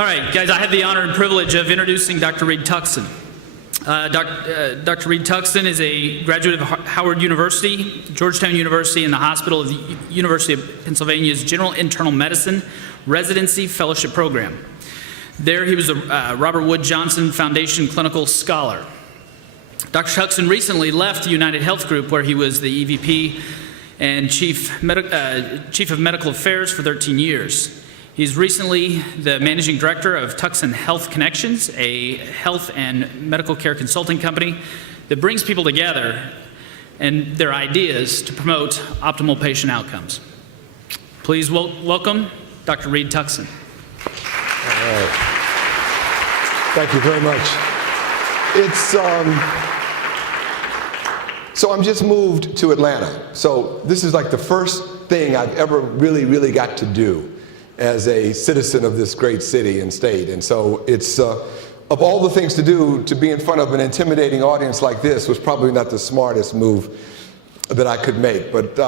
All right, guys, I have the honor and privilege of introducing Dr. Reed Tuckson. Dr. Reed Tuckson is a graduate of Howard University, Georgetown University, and the Hospital of the University of Pennsylvania's General Internal Medicine Residency Fellowship Program. There, he was a Robert Wood Johnson Foundation Clinical Scholar. Dr. Tuckson recently left the United Health Group, where he was the EVP and Chief of Medical Affairs for 13 years. He's recently the Managing Director of Tuckson Health Connections, a health and medical care consulting company that brings people together and their ideas to promote optimal patient outcomes. Please welcome Dr. Reed Tuckson. All right. Thank you very much. So I'm just moved to Atlanta. So this is like the first thing I've ever really got to do as a citizen of this great city and state. And so it's, of all the things to do, to be in front of an intimidating audience like this was probably not the smartest move that I could make. But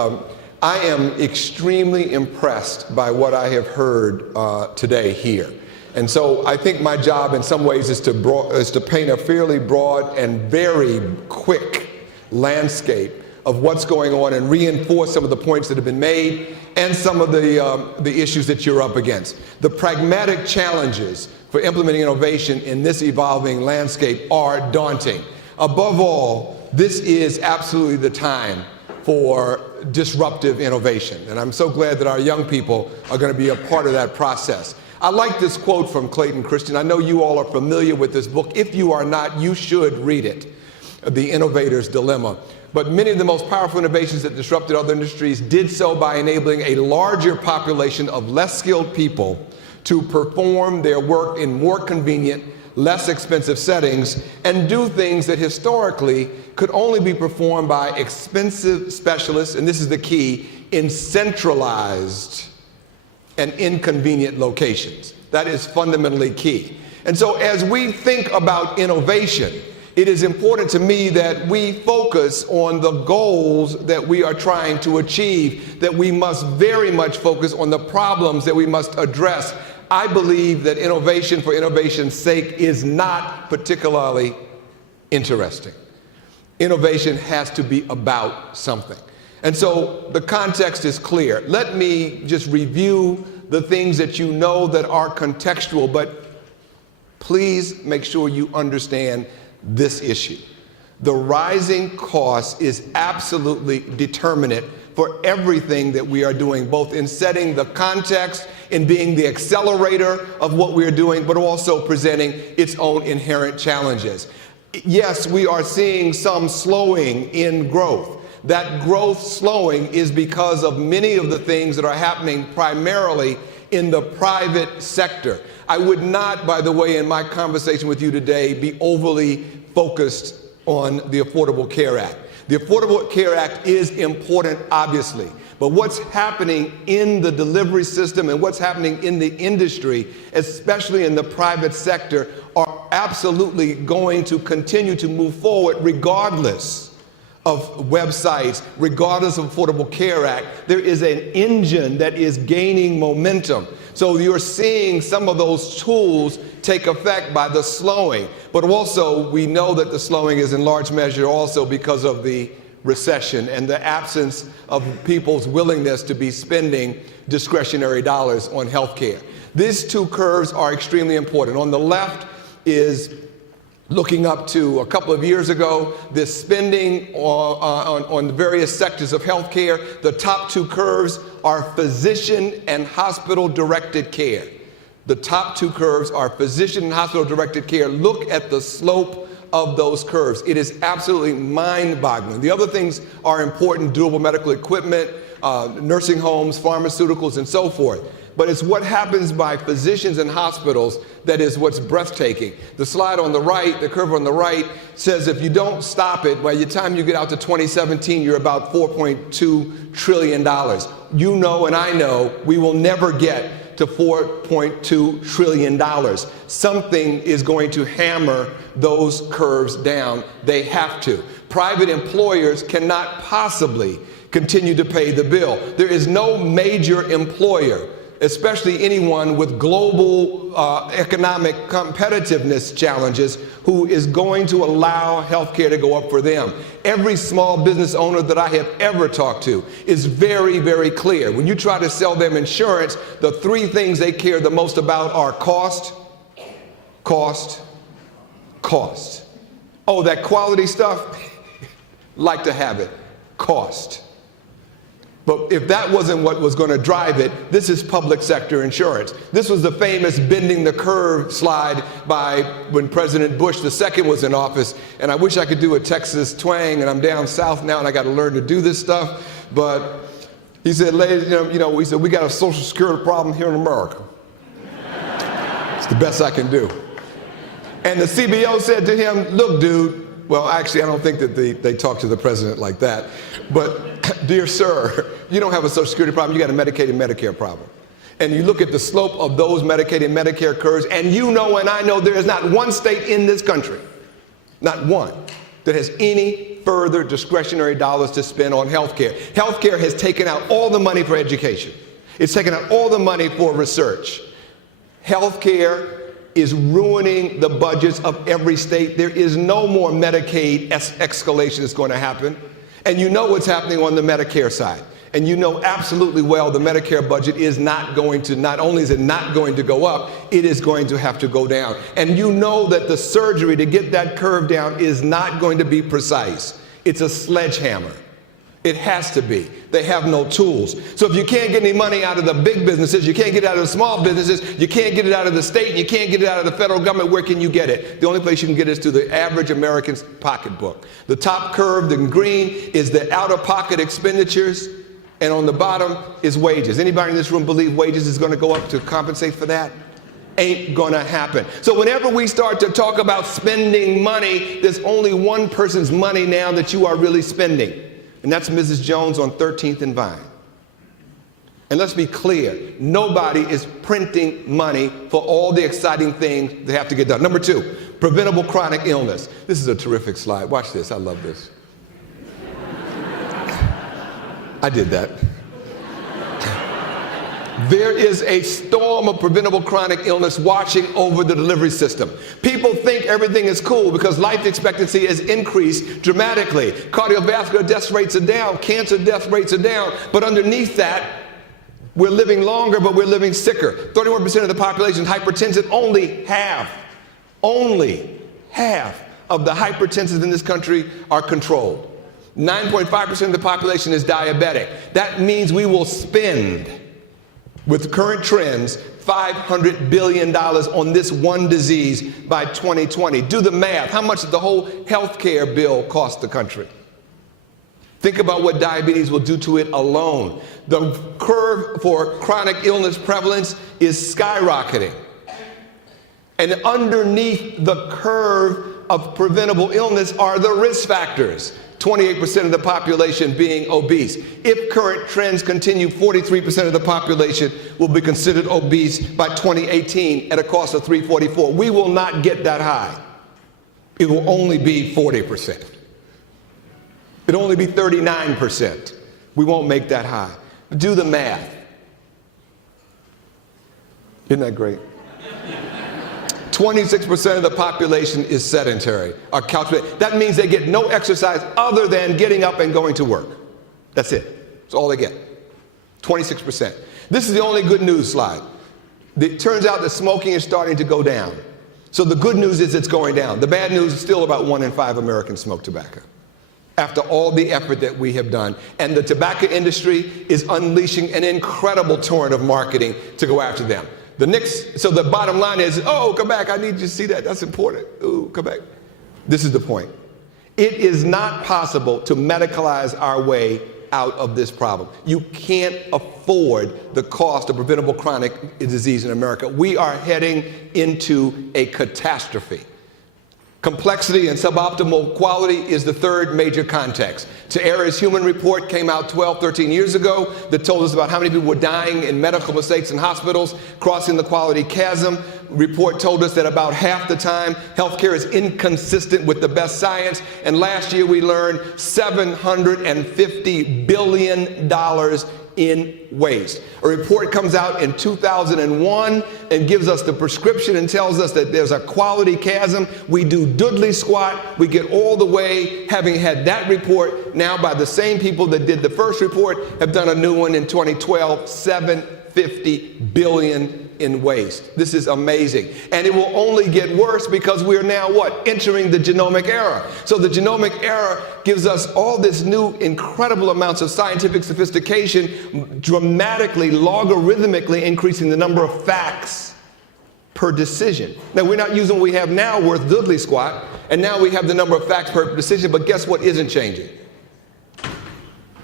I am extremely impressed by what I have heard today here. And so I think my job in some ways is to paint a fairly broad and very quick landscape of what's going on and reinforce some of the points that have been made and some of the issues that you're up against. The pragmatic challenges for implementing innovation in this evolving landscape are daunting. Above all, this is absolutely the time for disruptive innovation. And I'm so glad that our young people are going to be a part of that process. I like this quote from Clayton Christian. I know you all are familiar with this book. If you are not, you should read it, The Innovator's Dilemma. But many of the most powerful innovations that disrupted other industries did so by enabling a larger population of less skilled people to perform their work in more convenient, less expensive settings and do things that historically could only be performed by expensive specialists, and this is the key, in centralized and inconvenient locations. That is fundamentally key. And so as we think about innovation, it is important to me that we focus on the goals that we are trying to achieve, that we must very much focus on the problems that we must address. I believe that innovation for innovation's sake is not particularly interesting. Innovation has to be about something. And so the context is clear. Let me just review the things that you know that are contextual, but please make sure you understand this issue. The rising cost is absolutely determinant for everything that we are doing, both in setting the context, in being the accelerator of what we are doing, but also presenting its own inherent challenges. Yes, we are seeing some slowing in growth. That growth slowing is because of many of the things that are happening primarily in the private sector. I would not, by the way, in my conversation with you today, be overly focused on the Affordable Care Act. The Affordable Care Act is important, obviously, but what's happening in the delivery system and what's happening in the industry, especially in the private sector, are absolutely going to continue to move forward regardless of websites, regardless of Affordable Care Act. There is an engine that is gaining momentum. So you're seeing some of those tools take effect by the slowing. But also, we know that the slowing is in large measure also because of the recession and the absence of people's willingness to be spending discretionary dollars on health care. These two curves are extremely important. On the left is looking up to a couple of years ago, this spending on the various sectors of healthcare. The top two curves are physician and hospital-directed care. The top two curves are physician and hospital-directed care. Look at the slope of those curves. It is absolutely mind-boggling. The other things are important: durable medical equipment, nursing homes, pharmaceuticals, and so forth. But it's what happens by physicians and hospitals that is what's breathtaking. The slide on the right, the curve on the right, says if you don't stop it, by the time you get out to 2017, you're about $4.2 trillion. You know and I know we will never get to $4.2 trillion. Something is going to hammer those curves down. They have to. Private employers cannot possibly continue to pay the bill. There is no major employer especially anyone with global economic competitiveness challenges, who is going to allow healthcare to go up for them. Every small business owner that I have ever talked to is very, very clear. When you try to sell them insurance, the three things they care the most about are cost, cost, cost. Oh, that quality stuff, like to have it, cost. But if that wasn't what was going to drive it, this is public sector insurance. This was the famous bending the curve slide by when President Bush II was in office. And I wish I could do a Texas twang, and I'm down south now and I got to learn to do this stuff. But he said, ladies, he said, we got a Social Security problem here in America. It's the best I can do. And the CBO said to him, look, dude, well, actually, I don't think that they talk to the president like that. But, dear sir, you don't have a Social Security problem. You got a Medicaid and Medicare problem. And you look at the slope of those Medicaid and Medicare curves, and you know and I know there is not one state in this country, not one, that has any further discretionary dollars to spend on health care. Health care has taken out all the money for education. It's taken out all the money for research. Health care is ruining the budgets of every state. There is no more Medicaid escalation that's going to happen. And you know what's happening on the Medicare side. And you know absolutely well the Medicare budget is not going to, not only is it not going to go up, it is going to have to go down. And you know that the surgery to get that curve down is not going to be precise. It's a sledgehammer. It has to be. They have no tools. So if you can't get any money out of the big businesses, you can't get it out of the small businesses, you can't get it out of the state, and you can't get it out of the federal government, where can you get it? The only place you can get it is through the average American's pocketbook. The top curve in green is the out-of-pocket expenditures, and on the bottom is wages. Anybody in this room believe wages is going to go up to compensate for that? Ain't gonna happen. So whenever we start to talk about spending money, there's only one person's money now that you are really spending. And that's Mrs. Jones on 13th and Vine. And let's be clear, nobody is printing money for all the exciting things they have to get done. Number two, preventable chronic illness. This is a terrific slide. Watch this, I love this. I did that. There is a storm of preventable chronic illness watching over the delivery system. People think everything is cool because life expectancy has increased dramatically. Cardiovascular death rates are down, cancer death rates are down, but underneath that, we're living longer, but we're living sicker. 31% of the population is hypertensive. Only half of the hypertensives in this country are controlled. 9.5% of the population is diabetic. That means we will spend, with current trends, $500 billion on this one disease by 2020. Do the math. How much does the whole health care bill cost the country? Think about what diabetes will do to it alone. The curve for chronic illness prevalence is skyrocketing. And underneath the curve of preventable illness are the risk factors. 28% of the population being obese. If current trends continue, 43% of the population will be considered obese by 2018 at a cost of $344. We will not get that high. It will only be 40%. It'll only be 39%. We won't make that high. Do the math. Isn't that great? 26% of the population is sedentary, or calculated. That means they get no exercise other than getting up and going to work. That's it. That's all they get. 26%. This is the only good news slide. It turns out that smoking is starting to go down. So the good news is it's going down. The bad news is still about 1 in 5 Americans smoke tobacco, after all the effort that we have done. And the tobacco industry is unleashing an incredible torrent of marketing to go after them. So the bottom line is, oh, come back, I need you to see that, that's important. Ooh, come back. This is the point. It is not possible to medicalize our way out of this problem. You can't afford the cost of preventable chronic disease in America. We are heading into a catastrophe. Complexity and suboptimal quality is the third major context. Tara's Human Report came out 12, 13 years ago that told us about how many people were dying in medical mistakes in hospitals, crossing the quality chasm. Report told us that about half the time, healthcare is inconsistent with the best science. And last year we learned $750 billion in waste. A report comes out in 2001 and gives us the prescription and tells us that there's a quality chasm. We do doodly squat. We get all the way, having had that report now by the same people that did the first report, have done a new one in 2012, $750 billion in waste. This is amazing. And it will only get worse because we're now what? Entering the genomic era. So the genomic era gives us all this new incredible amounts of scientific sophistication, dramatically, logarithmically increasing the number of facts per decision. Now, we're not using what we have now worth doodly squat, and now we have the number of facts per decision, but guess what isn't changing?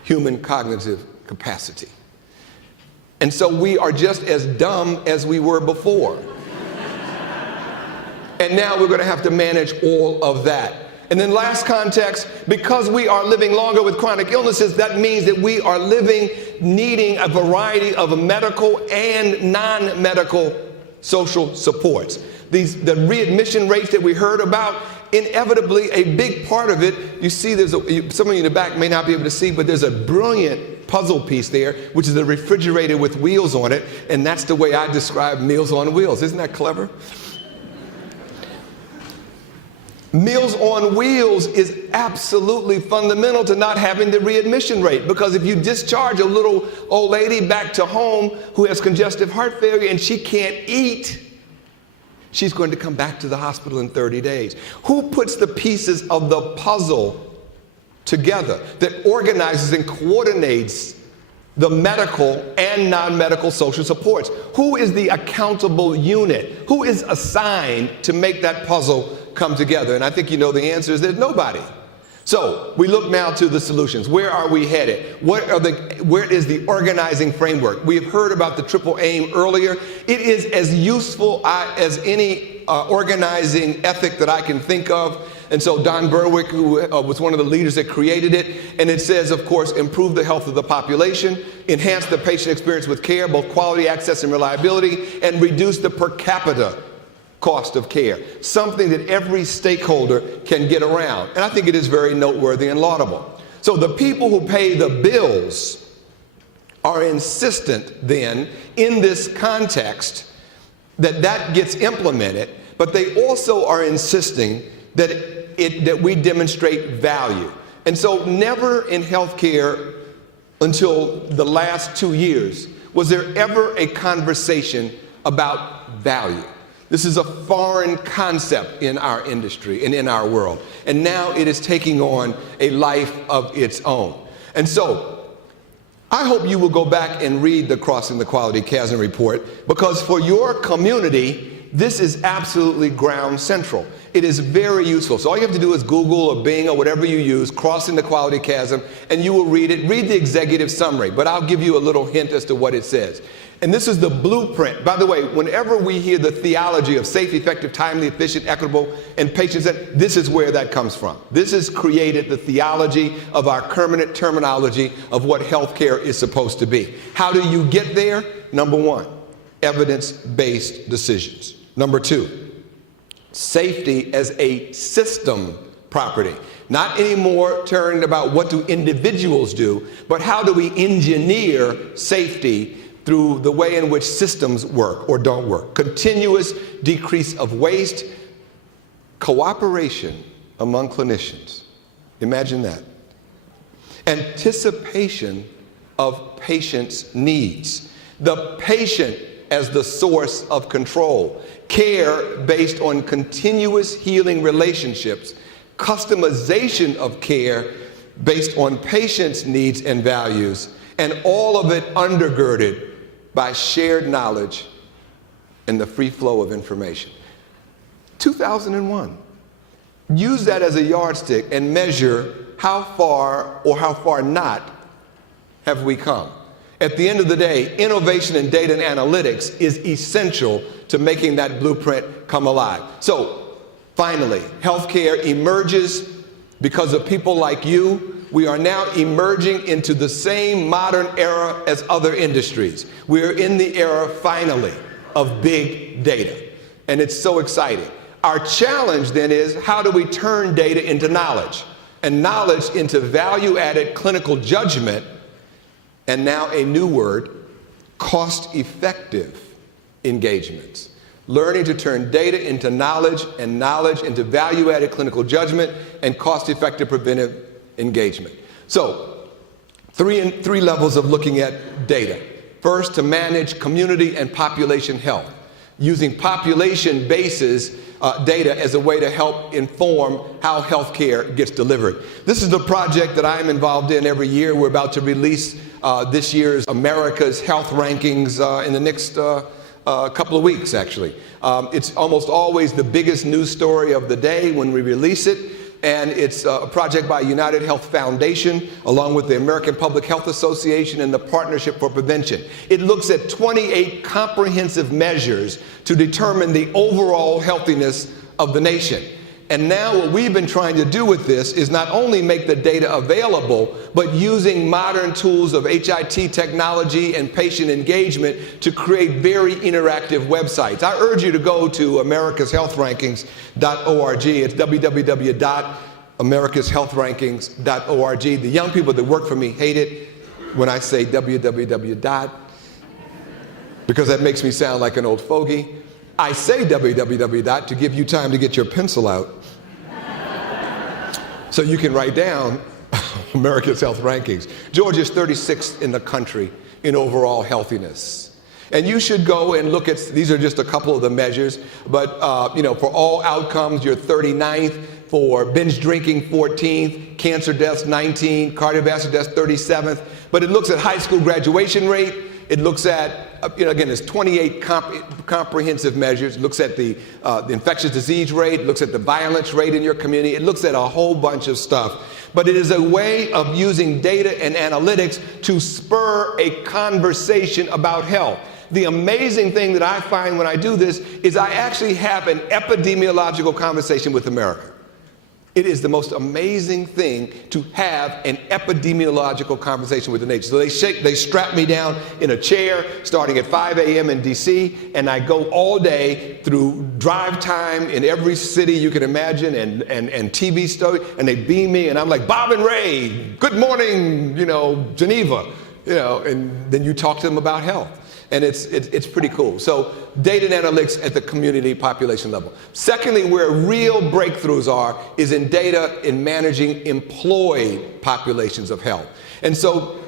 Human cognitive capacity. And so we are just as dumb as we were before. And now we're going to have to manage all of that. And then last context, because we are living longer with chronic illnesses, that means that we are living needing a variety of medical and non-medical social supports. The readmission rates that we heard about, inevitably a big part of it, you see some of you in the back may not be able to see, but there's a brilliant puzzle piece there, which is a refrigerator with wheels on it, and that's the way I describe Meals on Wheels. Isn't that clever? Meals on Wheels is absolutely fundamental to not having the readmission rate, because if you discharge a little old lady back to home who has congestive heart failure and she can't eat, she's going to come back to the hospital in 30 days. Who puts the pieces of the puzzle together that organizes and coordinates the medical and non-medical social supports? Who is the accountable unit? Who is assigned to make that puzzle come together? And I think you know the answer is there's nobody. So we look now to the solutions. Where are we headed? Where is the organizing framework? We have heard about the triple aim earlier. It is as useful as any organizing ethic that I can think of. And so Don Berwick, who was one of the leaders that created it, and it says, of course, improve the health of the population, enhance the patient experience with care, both quality, access, and reliability, and reduce the per capita cost of care, something that every stakeholder can get around. And I think it is very noteworthy and laudable. So the people who pay the bills are insistent then in this context that gets implemented, but they also are insisting that we demonstrate value. And so never in healthcare until the last 2 years was there ever a conversation about value. This is a foreign concept in our industry and in our world. And now it is taking on a life of its own. And so I hope you will go back and read the Crossing the Quality Chasm report, because for your community, this is absolutely ground central. It is very useful. So all you have to do is Google or Bing or whatever you use, Crossing the Quality Chasm, and you will read it. Read the executive summary, but I'll give you a little hint as to what it says. And this is the blueprint. By the way, whenever we hear the theology of safe, effective, timely, efficient, equitable, and patient-centered, this is where that comes from. This has created the theology of our permanent terminology of what healthcare is supposed to be. How do you get there? Number one, evidence-based decisions. Number two, safety as a system property. Not anymore turned about what do individuals do, but how do we engineer safety through the way in which systems work or don't work. Continuous decrease of waste, cooperation among clinicians. Imagine that. Anticipation of patients' needs. The patient as the source of control. Care based on continuous healing relationships. Customization of care based on patients' needs and values. And all of it undergirded by shared knowledge and the free flow of information. 2001. Use that as a yardstick and measure how far or how far not have we come. At the end of the day, innovation in data and analytics is essential to making that blueprint come alive. So finally, healthcare emerges because of people like you. We are now emerging into the same modern era as other industries. We are in the era, finally, of big data. And it's so exciting. Our challenge then is, how do we turn data into knowledge? And knowledge into value-added clinical judgment, and now a new word, cost-effective engagements. Learning to turn data into knowledge and knowledge into value-added clinical judgment and cost-effective preventive engagement. So, three levels of looking at data. First, to manage community and population health, using population basis data as a way to help inform how healthcare gets delivered. This is the project that I'm involved in every year. We're about to release this year's America's Health Rankings in the next couple of weeks, actually. It's almost always the biggest news story of the day when we release it. And it's a project by United Health Foundation, along with the American Public Health Association and the Partnership for Prevention. It looks at 28 comprehensive measures to determine the overall healthiness of the nation. And now what we've been trying to do with this is not only make the data available, but using modern tools of HIT technology and patient engagement to create very interactive websites. I urge you to go to americashealthrankings.org. It's www.americashealthrankings.org. The young people that work for me hate it when I say www. because that makes me sound like an old fogey. I say www. to give you time to get your pencil out so you can write down America's Health Rankings. Georgia's 36th in the country in overall healthiness. And you should go and look at, these are just a couple of the measures, but for all outcomes, you're 39th, for binge drinking 14th, cancer deaths 19th, cardiovascular deaths 37th, but it looks at high school graduation rate. It looks at, again, there's 28 comprehensive measures. It looks at the infectious disease rate. It looks at the violence rate in your community. It looks at a whole bunch of stuff. But it is a way of using data and analytics to spur a conversation about health. The amazing thing that I find when I do this is I actually have an epidemiological conversation with America. It is the most amazing thing to have an epidemiological conversation with the nation. So they strap me down in a chair starting at 5 a.m. in DC, and I go all day through drive time in every city you can imagine and TV story, and they beam me, and I'm like, Bob and Ray, good morning, Geneva, and then you talk to them about health. And it's pretty cool. So data and analytics at the community population level. Secondly, where real breakthroughs are is in data in managing employed populations of health. And so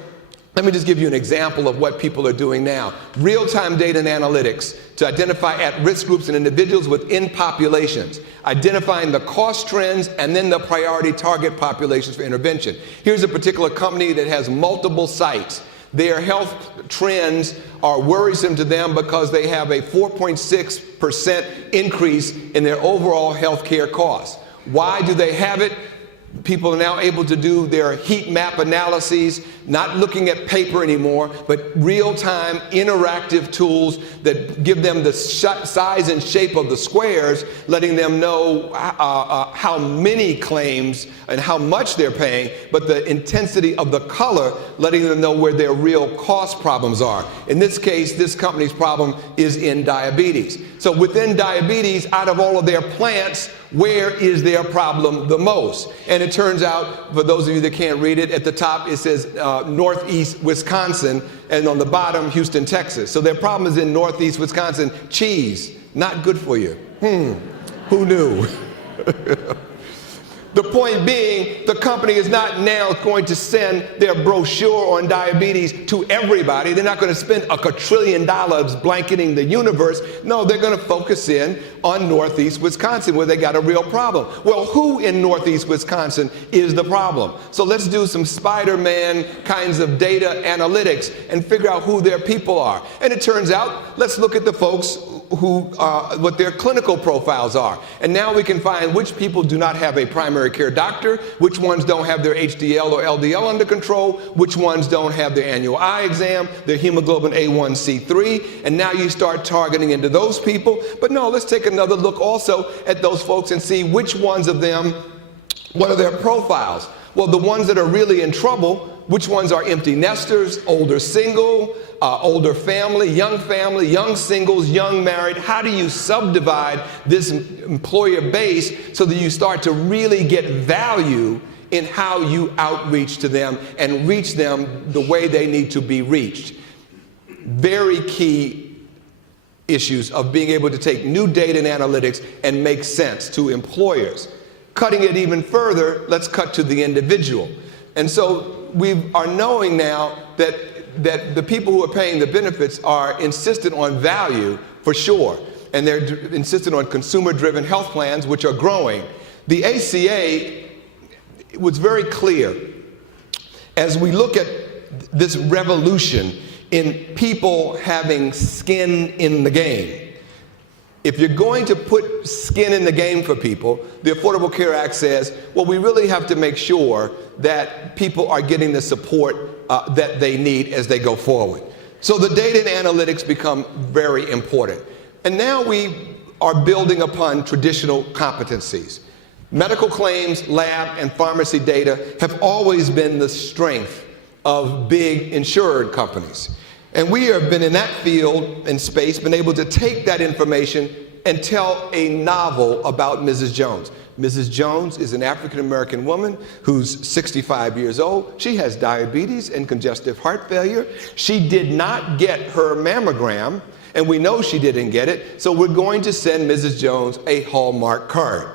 let me just give you an example of what people are doing now. Real-time data and analytics to identify at-risk groups and individuals within populations, identifying the cost trends and then the priority target populations for intervention. Here's a particular company that has multiple sites. Their health trends are worrisome to them because they have a 4.6% increase in their overall health care costs. Why do they have it? People are now able to do their heat map analyses, not looking at paper anymore, but real-time interactive tools that give them the size and shape of the squares, letting them know how many claims and how much they're paying, but the intensity of the color, letting them know where their real cost problems are. In this case, this company's problem is in diabetes. So within diabetes, out of all of their plants, where is their problem the most? And it turns out, for those of you that can't read it, at the top it says Northeast Wisconsin, and on the bottom, Houston, Texas. So their problem is in Northeast Wisconsin. Cheese, not good for you. Who knew? The point being, the company is not now going to send their brochure on diabetes to everybody. They're not going to spend $1 quadrillion blanketing the universe. No, they're going to focus in on Northeast Wisconsin, where they got a real problem. Well, who in Northeast Wisconsin is the problem? So let's do some Spider-Man kinds of data analytics and figure out who their people are. And it turns out, let's look at the folks what their clinical profiles are. And now we can find which people do not have a primary care doctor, which ones don't have their HDL or LDL under control, which ones don't have their annual eye exam, their hemoglobin A1C3, and now you start targeting into those people. But no, let's take another look also at those folks and see which ones of them, what are their profiles? Well, the ones that are really in trouble, which ones are empty nesters, older single, older family, young singles, young married? How do you subdivide this employer base so that you start to really get value in how you outreach to them and reach them the way they need to be reached. Very key issues of being able to take new data and analytics and make sense to employers. Cutting it even further, let's cut to the individual. And so we are knowing now that the people who are paying the benefits are insistent on value for sure, and they're insistent on consumer-driven health plans, which are growing. The ACA was very clear as we look at this revolution in people having skin in the game. If you're going to put skin in the game for people, the Affordable Care Act says, well, we really have to make sure that people are getting the support that they need as they go forward. So the data and analytics become very important. And now we are building upon traditional competencies. Medical claims, lab, and pharmacy data have always been the strength of big insured companies. And we have been in that field and space, been able to take that information and tell a novel about Mrs. Jones. Mrs. Jones is an African-American woman who's 65 years old. She has diabetes and congestive heart failure. She did not get her mammogram, and we know she didn't get it, so we're going to send Mrs. Jones a Hallmark card.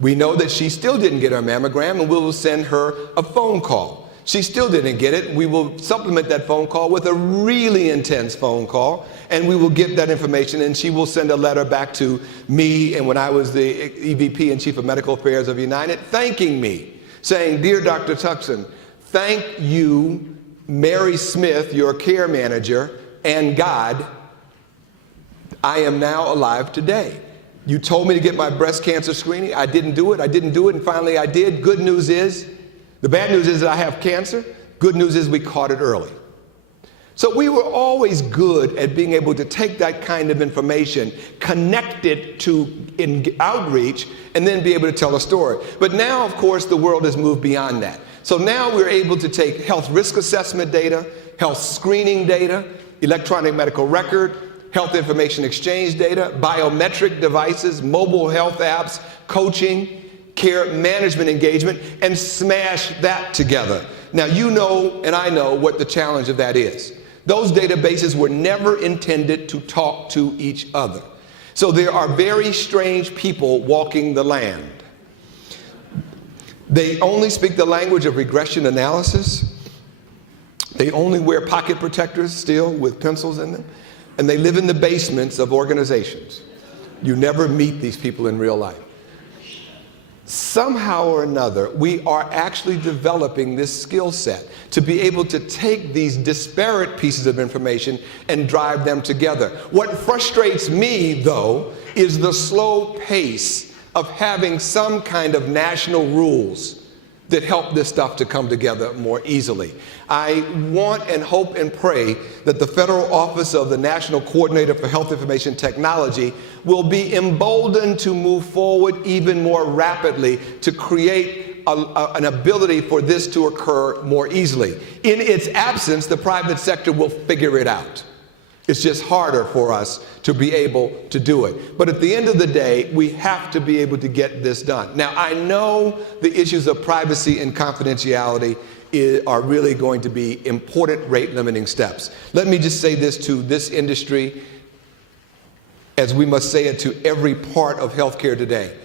We know that she still didn't get her mammogram, and we will send her a phone call. She still didn't get it. We will supplement that phone call with a really intense phone call, and we will get that information, and she will send a letter back to me, and when I was the EVP and Chief of Medical Affairs of United, thanking me, saying, "Dear Dr. Tuckson, thank you, Mary Smith, your care manager, and God, I am now alive today. You told me to get my breast cancer screening. I didn't do it, and finally I did. Good news is, the bad news is that I have cancer. Good news is we caught it early." So we were always good at being able to take that kind of information, connect it to outreach, and then be able to tell a story. But now, of course, the world has moved beyond that. So now we're able to take health risk assessment data, health screening data, electronic medical record, health information exchange data, biometric devices, mobile health apps, coaching, care management engagement, and smash that together. Now, you know and I know what the challenge of that is. Those databases were never intended to talk to each other. So there are very strange people walking the land. They only speak the language of regression analysis. They only wear pocket protectors still with pencils in them. And they live in the basements of organizations. You never meet these people in real life. Somehow or another, we are actually developing this skill set to be able to take these disparate pieces of information and drive them together. What frustrates me, though, is the slow pace of having some kind of national rules that help this stuff to come together more easily. I want and hope and pray that the Federal Office of the National Coordinator for Health Information Technology will be emboldened to move forward even more rapidly to create an ability for this to occur more easily. In its absence, the private sector will figure it out. It's just harder for us to be able to do it. But at the end of the day, we have to be able to get this done. Now, I know the issues of privacy and confidentiality are really going to be important rate limiting steps. Let me just say this to this industry, as we must say it to every part of healthcare today.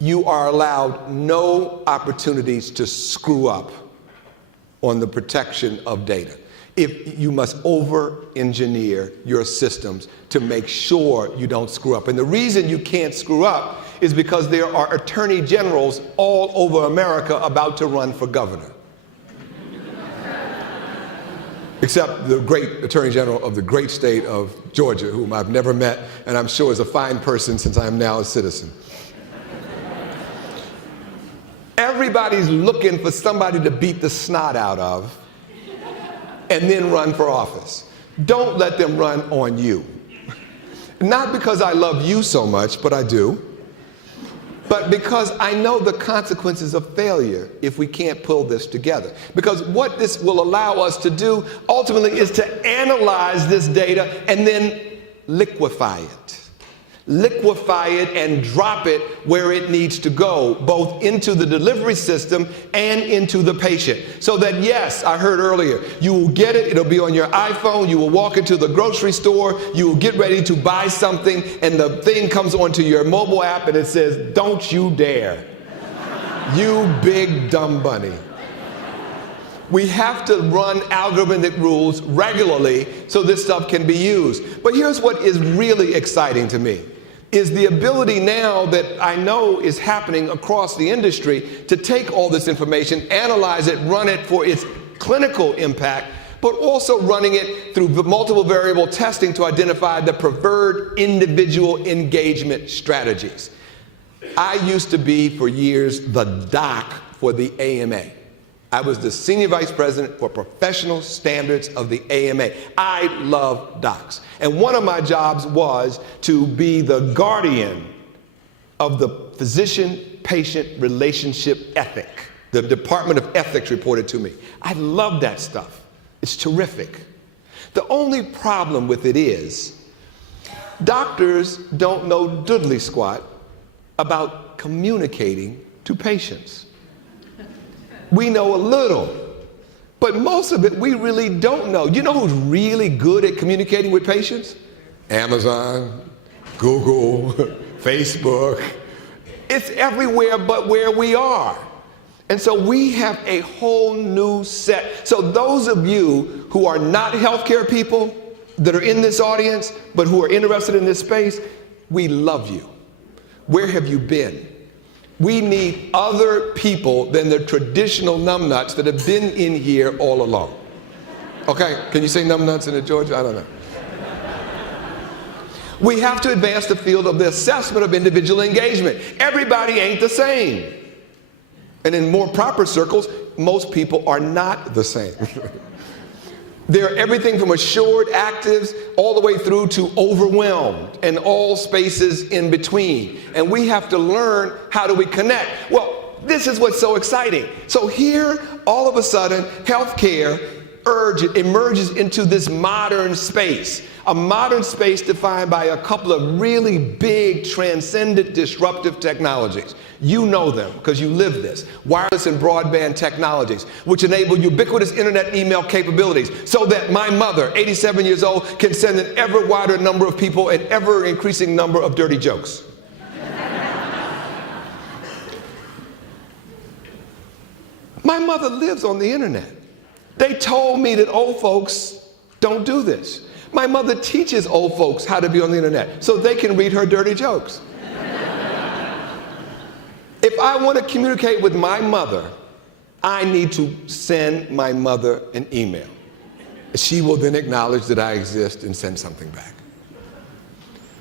You are allowed no opportunities to screw up on the protection of data. If you must over-engineer your systems to make sure you don't screw up. And the reason you can't screw up is because there are attorney generals all over America about to run for governor. Except the great attorney general of the great state of Georgia, whom I've never met, and I'm sure is a fine person since I am now a citizen. Everybody's looking for somebody to beat the snot out of and then run for office. Don't let them run on you. Not because I love you so much, but I do, but because I know the consequences of failure if we can't pull this together. Because what this will allow us to do ultimately is to analyze this data and then liquefy it. liquefy it and drop it where it needs to go, both into the delivery system and into the patient. So that, yes, I heard earlier, you will get it, it'll be on your iPhone, you will walk into the grocery store, you will get ready to buy something, and the thing comes onto your mobile app and it says, "Don't you dare, you big dumb bunny." We have to run algorithmic rules regularly so this stuff can be used. But here's what is really exciting to me, is the ability now that I know is happening across the industry to take all this information, analyze it, run it for its clinical impact, but also running it through multiple variable testing to identify the preferred individual engagement strategies. I used to be for years the doc for the AMA. I was the senior vice president for professional standards of the AMA. I love docs. And one of my jobs was to be the guardian of the physician-patient relationship ethic. The Department of Ethics reported to me. I love that stuff. It's terrific. The only problem with it is doctors don't know doodly squat about communicating to patients. We know a little, but most of it we really don't know. You know who's really good at communicating with patients? Amazon, Google, Facebook. It's everywhere but where we are. And so we have a whole new set. So those of you who are not healthcare people that are in this audience, but who are interested in this space, we love you. Where have you been? We need other people than the traditional numbnuts that have been in here all along. Okay, can you say numbnuts in the Georgia? I don't know. We have to advance the field of the assessment of individual engagement. Everybody ain't the same. And in more proper circles, most people are not the same. They're everything from assured actives all the way through to overwhelmed and all spaces in between. And we have to learn, how do we connect? Well, this is what's so exciting. So here, all of a sudden, healthcare emerges into this modern space. A modern space defined by a couple of really big, transcendent, disruptive technologies. You know them because you live this. Wireless and broadband technologies, which enable ubiquitous internet and email capabilities so that my mother, 87 years old, can send an ever wider number of people an ever increasing number of dirty jokes. My mother lives on the internet. They told me that old folks don't do this. My mother teaches old folks how to be on the internet so they can read her dirty jokes. If I want to communicate with my mother, I need to send my mother an email. She will then acknowledge that I exist and send something back.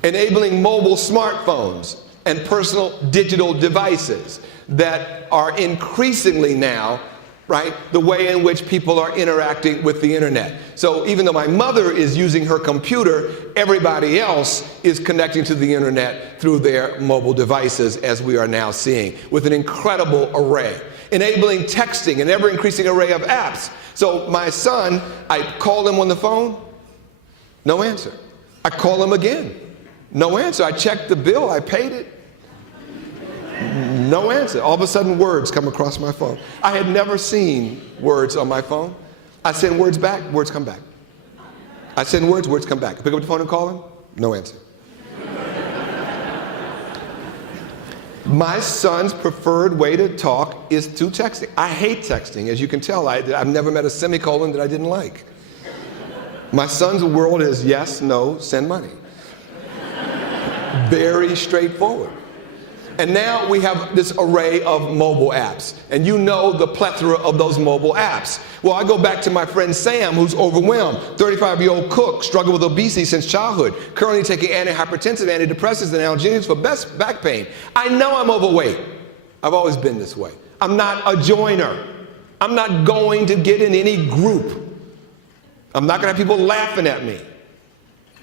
Enabling mobile smartphones and personal digital devices that are increasingly now, right, the way in which people are interacting with the internet. So even though my mother is using her computer, everybody else is connecting to the internet through their mobile devices, as we are now seeing, with an incredible array. Enabling texting, an ever-increasing array of apps. So my son, I call him on the phone, no answer. I call him again, no answer. I checked the bill, I paid it. No answer. All of a sudden, words come across my phone. I had never seen words on my phone. I send words back, words come back. I send words, words come back. I pick up the phone and call him, no answer. My son's preferred way to talk is through texting. I hate texting. As you can tell, I've never met a semicolon that I didn't like. My son's world is yes, no, send money. Very straightforward. And now we have this array of mobile apps. And you know the plethora of those mobile apps. Well, I go back to my friend Sam, who's overwhelmed. 35-year-old cook, struggled with obesity since childhood. Currently taking antihypertensive, antidepressants, and analgesics for back pain. I know I'm overweight. I've always been this way. I'm not a joiner. I'm not going to get in any group. I'm not going to have people laughing at me.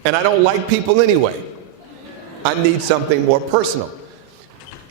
And I don't like people anyway. I need something more personal.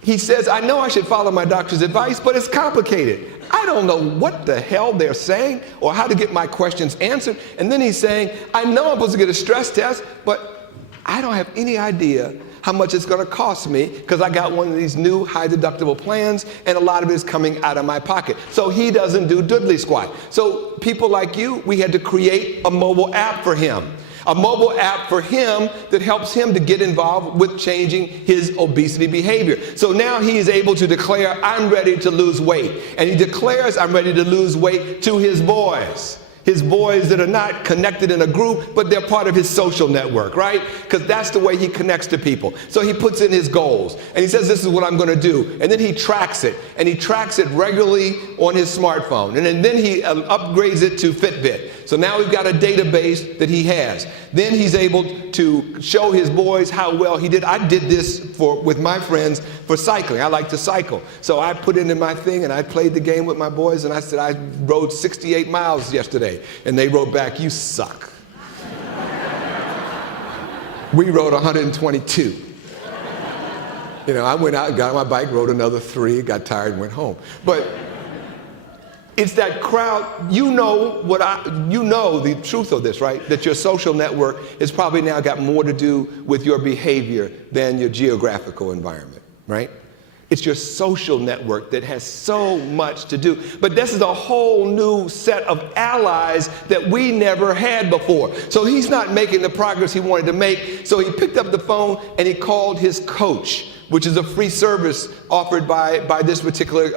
He says, I know I should follow my doctor's advice, but it's complicated. I don't know what the hell they're saying or how to get my questions answered. And then he's saying, I know I'm supposed to get a stress test, but I don't have any idea how much it's going to cost me because I got one of these new high deductible plans and a lot of it is coming out of my pocket. So he doesn't do doodly squat. So people like you, we had to create a mobile app for him. A mobile app for him that helps him to get involved with changing his obesity behavior. So now he is able to declare, I'm ready to lose weight. And he declares, I'm ready to lose weight to his boys. His boys that are not connected in a group, but they're part of his social network, right? Because that's the way he connects to people. So he puts in his goals, and he says, this is what I'm going to do. And then he tracks it, and he tracks it regularly on his smartphone. And then he upgrades it to Fitbit. So now we've got a database that he has. Then he's able to show his boys how well he did. I did this with my friends for cycling. I like to cycle. So I put it in my thing, and I played the game with my boys, and I said, I rode 68 miles yesterday. And they wrote back, you suck. We rode 122. You know, I went out, got on my bike, rode another 3, got tired, and went home. But it's that crowd, you know the truth of this, right? That your social network has probably now got more to do with your behavior than your geographical environment, right? It's your social network that has so much to do. But this is a whole new set of allies that we never had before. So he's not making the progress he wanted to make. So he picked up the phone and he called his coach, which is a free service offered by this particular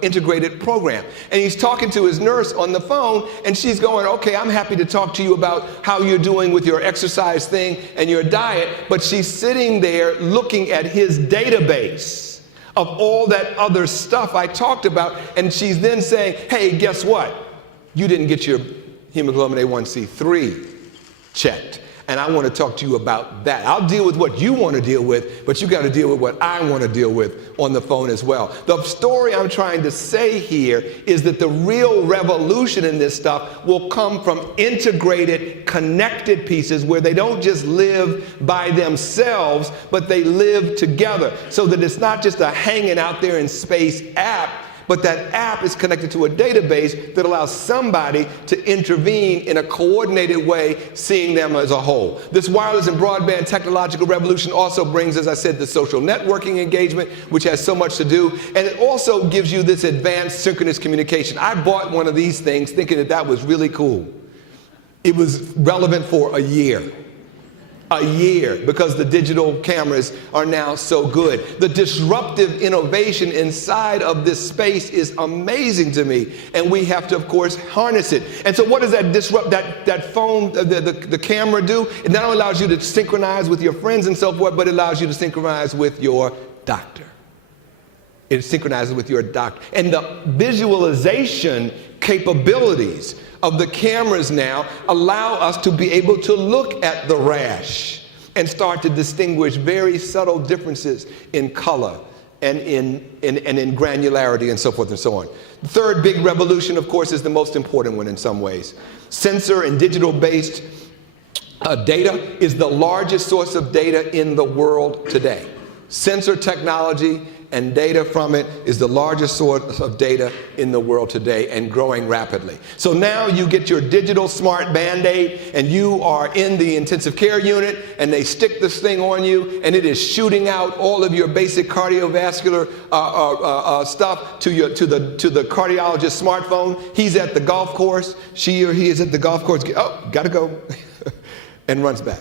integrated program. And he's talking to his nurse on the phone, and she's going, okay, I'm happy to talk to you about how you're doing with your exercise thing and your diet, but she's sitting there looking at his database of all that other stuff I talked about, and she's then saying, hey, guess what? You didn't get your hemoglobin A1C3 checked. And I want to talk to you about that. I'll deal with what you want to deal with, but you got to deal with what I want to deal with on the phone as well. The story I'm trying to say here is that the real revolution in this stuff will come from integrated, connected pieces where they don't just live by themselves, but they live together. So that it's not just a hanging out there in space app, but that app is connected to a database that allows somebody to intervene in a coordinated way, seeing them as a whole. This wireless and broadband technological revolution also brings, as I said, the social networking engagement, which has so much to do, and it also gives you this advanced synchronous communication. I bought one of these things thinking that that was really cool. It was relevant for a year, because the digital cameras are now so good. The disruptive innovation inside of this space is amazing to me, and we have to, of course, harness it. And so what does that phone, the camera do? It not only allows you to synchronize with your friends and so forth, but it allows you to synchronize with your doctor. It synchronizes with your doctor. And the visualization capabilities of the cameras now allow us to be able to look at the rash and start to distinguish very subtle differences in color and in granularity and so forth and so on. The third big revolution, of course, is the most important one in some ways. Sensor and digital-based data is the largest source of data in the world today. Sensor technology and data from it is the largest source of data in the world today and growing rapidly. So now you get your digital smart Band-Aid and you are in the intensive care unit and they stick this thing on you and it is shooting out all of your basic cardiovascular stuff to the cardiologist's smartphone. He's at the golf course, she or he is at the golf course, oh, gotta go, and runs back.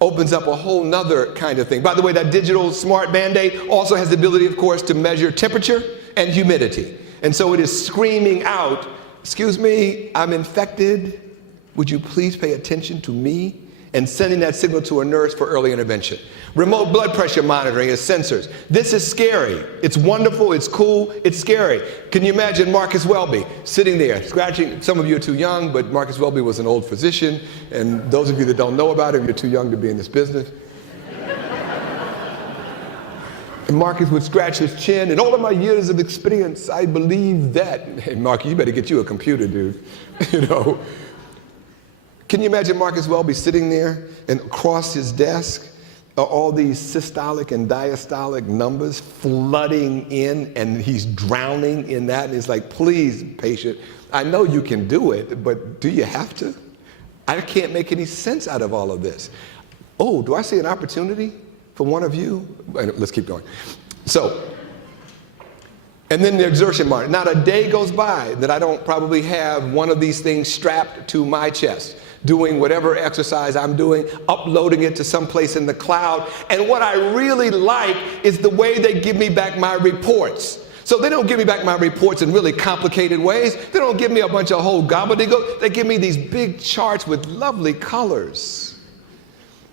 Opens up a whole nother kind of thing. By the way, that digital smart Band-Aid also has the ability, of course, to measure temperature and humidity. And so it is screaming out, excuse me, I'm infected. Would you please pay attention to me? And sending that signal to a nurse for early intervention. Remote blood pressure monitoring as sensors. This is scary. It's wonderful, it's cool, it's scary. Can you imagine Marcus Welby sitting there, scratching? Some of you are too young, but Marcus Welby was an old physician, and those of you that don't know about him, you're too young to be in this business. And Marcus would scratch his chin, and all of my years of experience, I believe that. Hey, Marcus, you better get you a computer, dude. You know. Can you imagine Marcus Welby sitting there and across his desk are all these systolic and diastolic numbers flooding in and he's drowning in that and he's like, please, patient, I know you can do it, but do you have to? I can't make any sense out of all of this. Oh, do I see an opportunity for one of you? Let's keep going. So, and then the exertion monitor. Not a day goes by that I don't probably have one of these things strapped to my chest, doing whatever exercise I'm doing, uploading it to someplace in the cloud. And what I really like is the way they give me back my reports. So they don't give me back my reports in really complicated ways. They don't give me a bunch of whole gobbledygook. They give me these big charts with lovely colors.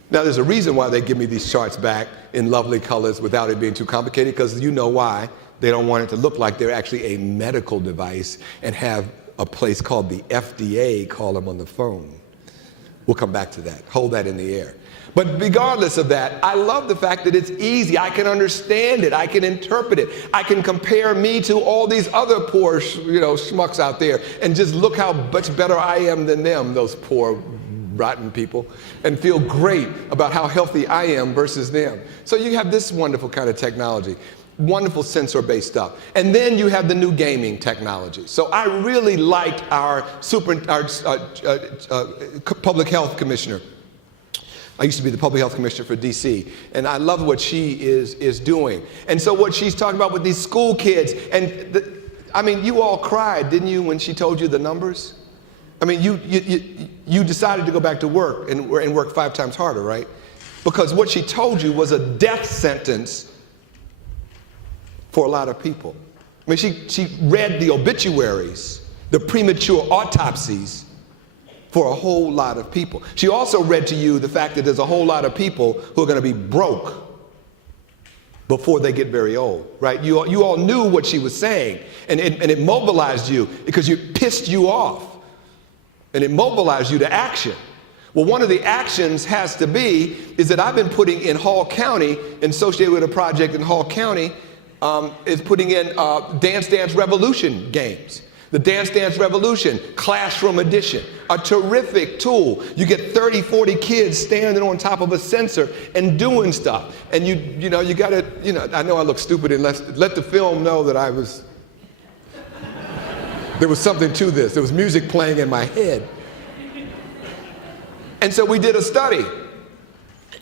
Now, there's a reason why they give me these charts back in lovely colors without it being too complicated, because you know why. They don't want it to look like they're actually a medical device and have a place called the FDA call them on the phone. We'll come back to that. Hold that in the air. But regardless of that, I love the fact that it's easy. I can understand it. I can interpret it. I can compare me to all these other poor, schmucks out there and just look how much better I am than them, those poor, rotten people, and feel great about how healthy I am versus them. So you have this wonderful kind of technology. Wonderful sensor-based stuff. And then you have the new gaming technology. So I really liked our public health commissioner. I used to be the public health commissioner for DC, and I love what she is doing. And so what she's talking about with these school kids, and you all cried, didn't you, when she told you the numbers? I mean, you decided to go back to work and work 5 times harder, right? Because what she told you was a death sentence for a lot of people. I mean, she read the obituaries, the premature autopsies for a whole lot of people. She also read to you the fact that there's a whole lot of people who are going to be broke before they get very old, right? You all knew what she was saying, and it mobilized you because it pissed you off, and it mobilized you to action. Well, one of the actions has to be is that I've been putting in Hall County, associated with a project in Hall County, is putting in Dance Dance Revolution games. The Dance Dance Revolution Classroom Edition, a terrific tool. You get 30, 40 kids standing on top of a sensor and doing stuff. And you gotta, I know I look stupid, and let the film know that there was something to this. There was music playing in my head. And so we did a study,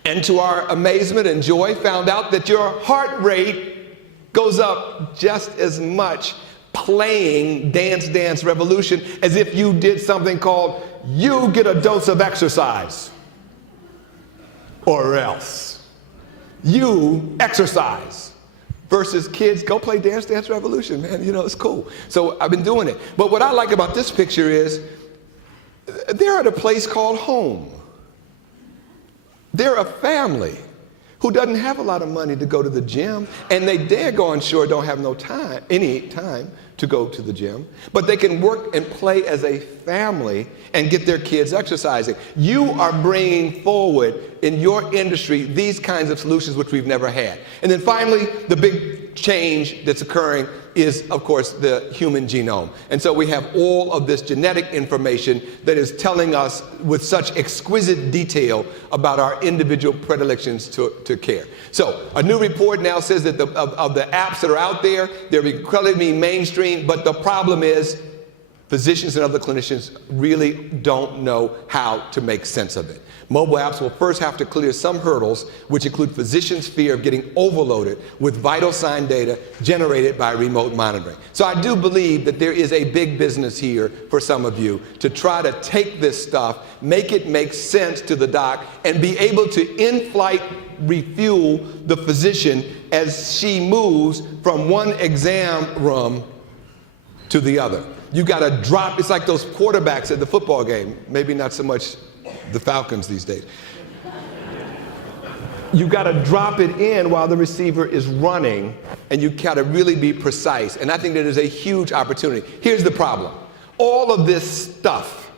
and to our amazement and joy, found out that your heart rate goes up just as much playing Dance Dance Revolution as if you did something called You Get a Dose of Exercise, or else you exercise, versus kids go play Dance Dance Revolution, man, it's cool. So I've been doing it. But what I like about this picture is they're at a place called home. They're a family who doesn't have a lot of money to go to the gym, and they daggone sure don't have any time to go to the gym, but they can work and play as a family and get their kids exercising. You are bringing forward in your industry these kinds of solutions which we've never had. And then finally, the big change that's occurring is, of course, the human genome. And so we have all of this genetic information that is telling us with such exquisite detail about our individual predilections to care. So a new report now says that of the apps that are out there, they're incredibly mainstream, but the problem is physicians and other clinicians really don't know how to make sense of it. Mobile apps will first have to clear some hurdles, which include physicians' fear of getting overloaded with vital sign data generated by remote monitoring. So I do believe that there is a big business here for some of you to try to take this stuff, make it make sense to the doc, and be able to in-flight refuel the physician as she moves from one exam room to the other. You got to drop, it's like those quarterbacks at the football game, maybe not so much the Falcons these days. You got to drop it in while the receiver is running, and you got to really be precise. And I think that is a huge opportunity. Here's the problem. All of this stuff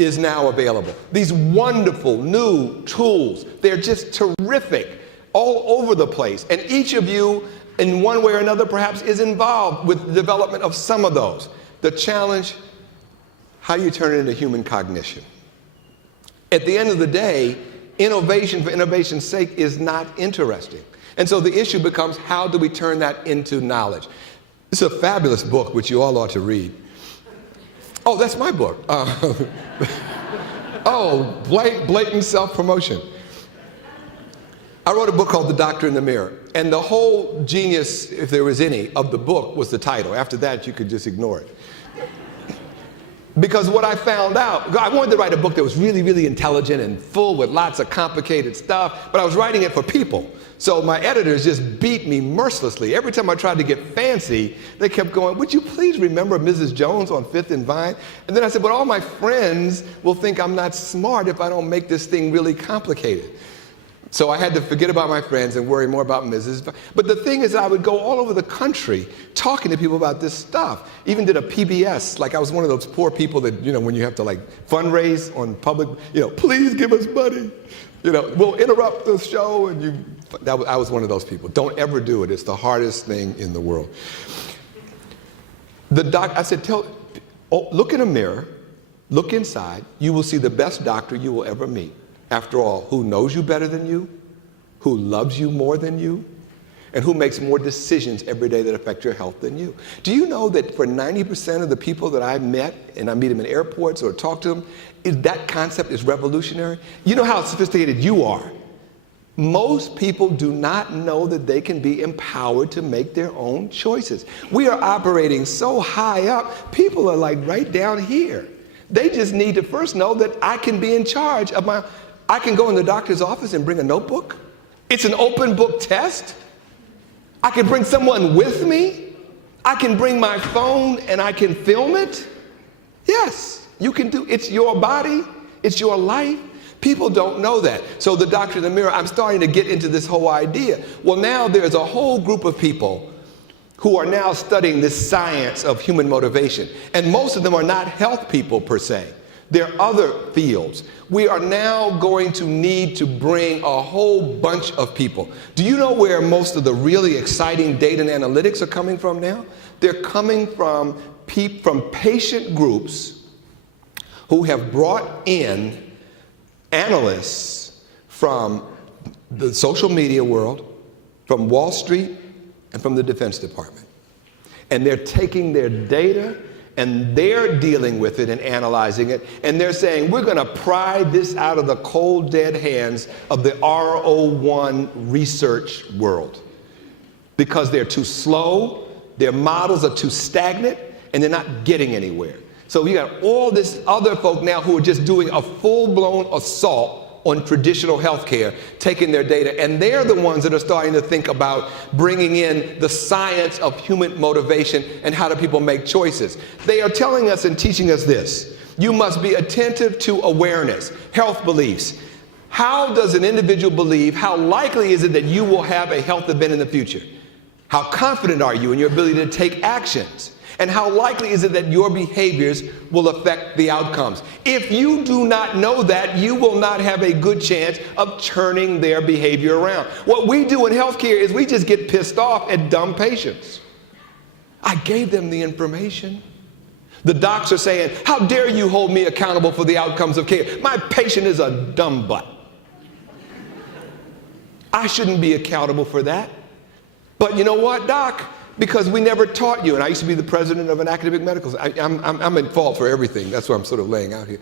is now available. These wonderful new tools, they're just terrific all over the place. And each of you, in one way or another, perhaps is involved with the development of some of those. The challenge, how do you turn it into human cognition? At the end of the day, innovation for innovation's sake is not interesting. And so the issue becomes, how do we turn that into knowledge? This is a fabulous book, which you all ought to read. Oh, that's my book. Blatant self-promotion. I wrote a book called The Doctor in the Mirror. And the whole genius, if there was any, of the book was the title. After that, you could just ignore it. Because what I found out, I wanted to write a book that was really, really intelligent and full with lots of complicated stuff, but I was writing it for people. So my editors just beat me mercilessly. Every time I tried to get fancy, they kept going, would you please remember Mrs. Jones on 5th and Vine? And then I said, but all my friends will think I'm not smart if I don't make this thing really complicated. So I had to forget about my friends and worry more about Mrs. But the thing is, I would go all over the country talking to people about this stuff. Even did a PBS, like I was one of those poor people that, when you have to like fundraise on public, please give us money. We'll interrupt the show and I was one of those people. Don't ever do it. It's the hardest thing in the world. I said, look in a mirror, look inside, you will see the best doctor you will ever meet. After all, who knows you better than you, who loves you more than you, and who makes more decisions every day that affect your health than you. Do you know that for 90% of the people that I met, and I meet them in airports or talk to them, that concept is revolutionary? You know how sophisticated you are. Most people do not know that they can be empowered to make their own choices. We are operating so high up, people are like right down here. They just need to first know that I can be in charge of I can go in the doctor's office and bring a notebook. It's an open book test. I can bring someone with me. I can bring my phone and I can film it. Yes, you can do, it's your body, it's your life. People don't know that. So the doctor in the mirror, I'm starting to get into this whole idea. Well, now there's a whole group of people who are now studying this science of human motivation. And most of them are not health people per se. They're other fields. We are now going to need to bring a whole bunch of people. Do you know where most of the really exciting data and analytics are coming from now? They're coming from patient groups who have brought in analysts from the social media world, from Wall Street, and from the Defense Department. And they're taking their data and they're dealing with it and analyzing it, and they're saying, we're going to pry this out of the cold, dead hands of the R01 research world because they're too slow, their models are too stagnant, and they're not getting anywhere. So you got all this other folk now who are just doing a full-blown assault on traditional healthcare, taking their data, and they're the ones that are starting to think about bringing in the science of human motivation and how do people make choices. They are telling us and teaching us this: you must be attentive to awareness, health beliefs. How does an individual believe? How likely is it that you will have a health event in the future? How confident are you in your ability to take actions? And how likely is it that your behaviors will affect the outcomes? If you do not know that, you will not have a good chance of turning their behavior around. What we do in healthcare is we just get pissed off at dumb patients. I gave them the information. The docs are saying, how dare you hold me accountable for the outcomes of care? My patient is a dumb butt. I shouldn't be accountable for that. But you know what, doc? Because we never taught you, and I used to be the president of an academic medical center. I'm in fault for everything. That's what I'm sort of laying out here.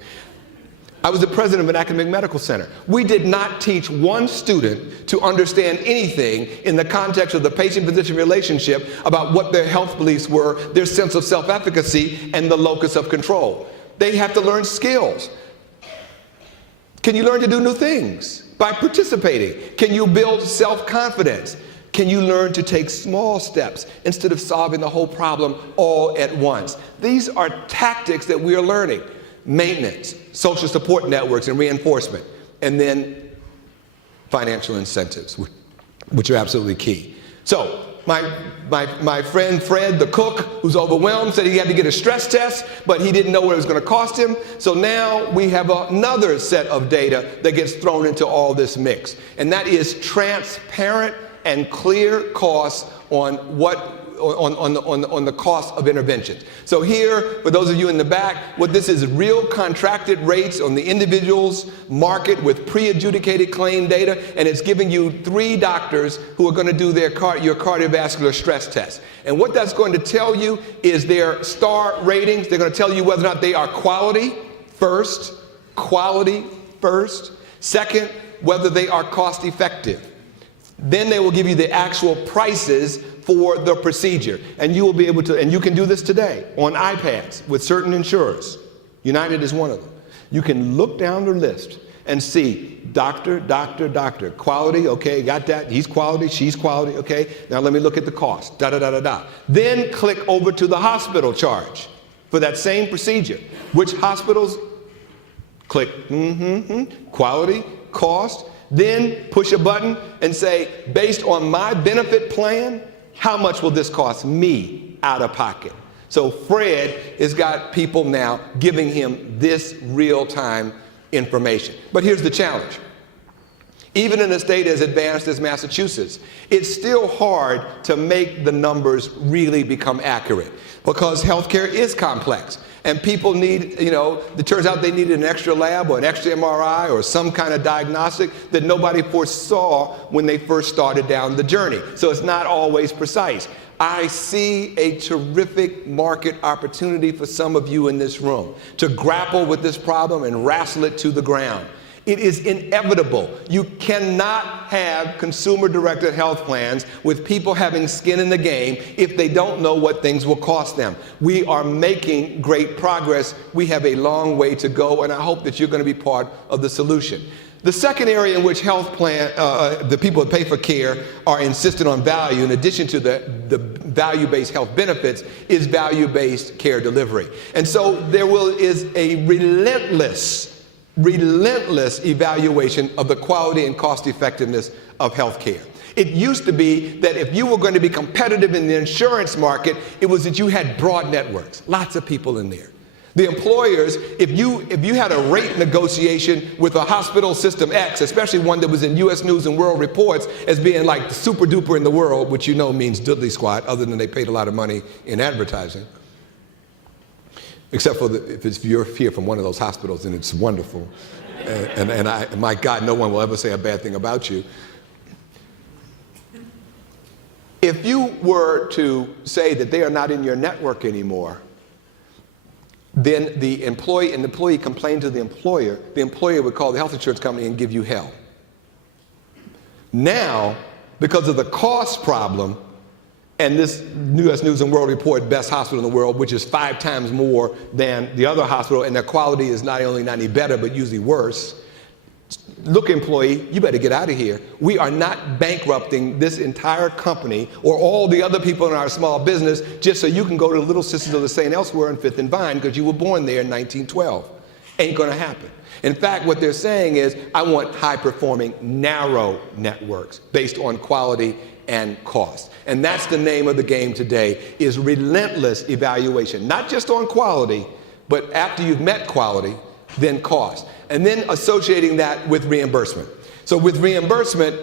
I was the president of an academic medical center. We did not teach one student to understand anything in the context of the patient-physician relationship about what their health beliefs were, their sense of self-efficacy, and the locus of control. They have to learn skills. Can you learn to do new things by participating? Can you build self-confidence? Can you learn to take small steps instead of solving the whole problem all at once? These are tactics that we are learning. Maintenance, social support networks and reinforcement, and then financial incentives, which are absolutely key. So my friend Fred, the cook, who's overwhelmed, said he had to get a stress test, but he didn't know what it was going to cost him. So now we have another set of data that gets thrown into all this mix, and that is transparent and clear costs on the cost of interventions. So here, for those of you in the back, what this is real contracted rates on the individual's market with pre-adjudicated claim data, and it's giving you 3 doctors who are going to do your cardiovascular stress test. And what that's going to tell you is their star ratings. They're going to tell you whether or not they are quality first. Second, whether they are cost effective. Then they will give you the actual prices for the procedure. And you will be able to, and you can do this today on iPads with certain insurers. United is one of them. You can look down the list and see doctor, doctor, doctor, quality, okay, got that, he's quality, she's quality, okay, now let me look at the cost, da-da-da-da-da. Then click over to the hospital charge for that same procedure. Which hospitals? Click, quality, cost, then push a button and say, based on my benefit plan, how much will this cost me out of pocket? So Fred has got people now giving him this real-time information. But here's the challenge. Even in a state as advanced as Massachusetts, it's still hard to make the numbers really become accurate because healthcare is complex. And people need, it turns out they needed an extra lab or an extra MRI or some kind of diagnostic that nobody foresaw when they first started down the journey. So it's not always precise. I see a terrific market opportunity for some of you in this room to grapple with this problem and wrestle it to the ground. It is inevitable. You cannot have consumer-directed health plans with people having skin in the game if they don't know what things will cost them. We are making great progress. We have a long way to go, and I hope that you're going to be part of the solution. The second area in which the people that pay for care are insistent on value, in addition to the value-based health benefits, is value-based care delivery. And so there is a relentless evaluation of the quality and cost effectiveness of health care. It used to be that if you were going to be competitive in the insurance market, it was that you had broad networks, lots of people in there. The employers, if you had a rate negotiation with a hospital system X, especially one that was in U.S. News and World Reports as being like super duper in the world, which means diddly squat, other than they paid a lot of money in advertising. Except for if you're here from one of those hospitals, and it's wonderful. And my God, no one will ever say a bad thing about you. If you were to say that they are not in your network anymore, then the employee complained to the employer would call the health insurance company and give you hell. Now, because of the cost problem, and this U.S. News and World Report, best hospital in the world, which is 5 times more than the other hospital, and their quality is not only not any better, but usually worse. Look, employee, you better get out of here. We are not bankrupting this entire company or all the other people in our small business just so you can go to the Little Sisters of the Saint elsewhere in 5th and Vine because you were born there in 1912. Ain't gonna happen. In fact, what they're saying is, I want high-performing, narrow networks based on quality and cost. And that's the name of the game today, is relentless evaluation, not just on quality, but after you've met quality, then cost. And then associating that with reimbursement. So with reimbursement,